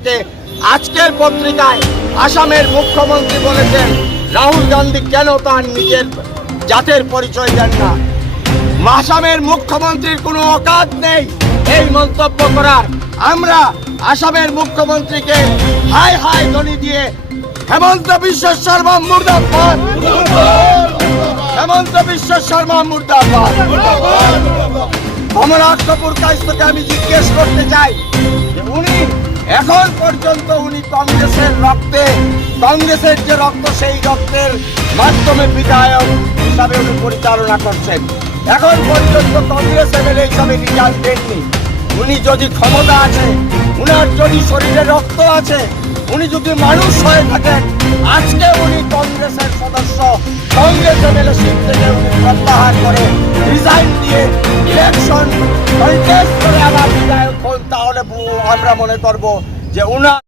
সম্পর্কে আজকের পত্রিকায় আসামের মুখ্যমন্ত্রী বলেছেন রাহুল গান্ধী কেন তার নিজের জাতের পরিচয় দেন না। আসামের মুখ্যমন্ত্রীর কোনো অকাত নেই এই মন্তব্য করার। আমরা আসামের মুখ্যমন্ত্রীকে হাই হাই ধ্বনি দিয়ে হেমন্ত বিশ্ব শর্মা মুর্দাবাদ, হেমন্ত বিশ্ব শর্মা মুর্দাবাদ। কমলাক্ষ কপুর কাছ থেকে আমি জিজ্ঞেস করতে চাই যে উনি এখন পর্যন্ত উনি কংগ্রেসের রক্তে, কংগ্রেসের যে রক্ত সেই রক্তের মাধ্যমে বিধায়ক হিসাবে উনি পরিচালনা করছেন। এখন পর্যন্ত কংগ্রেস এমএলএ হিসাবে রিজাল্ট দেননি। উনি যদি ক্ষমতা আছে, উনার যদি শরীরে রক্ত আছে, উনি যদি মানুষ হয়ে থাকেন, আজকে উনি কংগ্রেসের সদস্য, কংগ্রেস এমএলএশিপ থেকে উনি প্রত্যাহার করে রিজাইন দিয়ে ইলেকশন কন্টেস্ট করে আবার বিধায়ক হন, তাহলে আমরা মনে করব যে উনার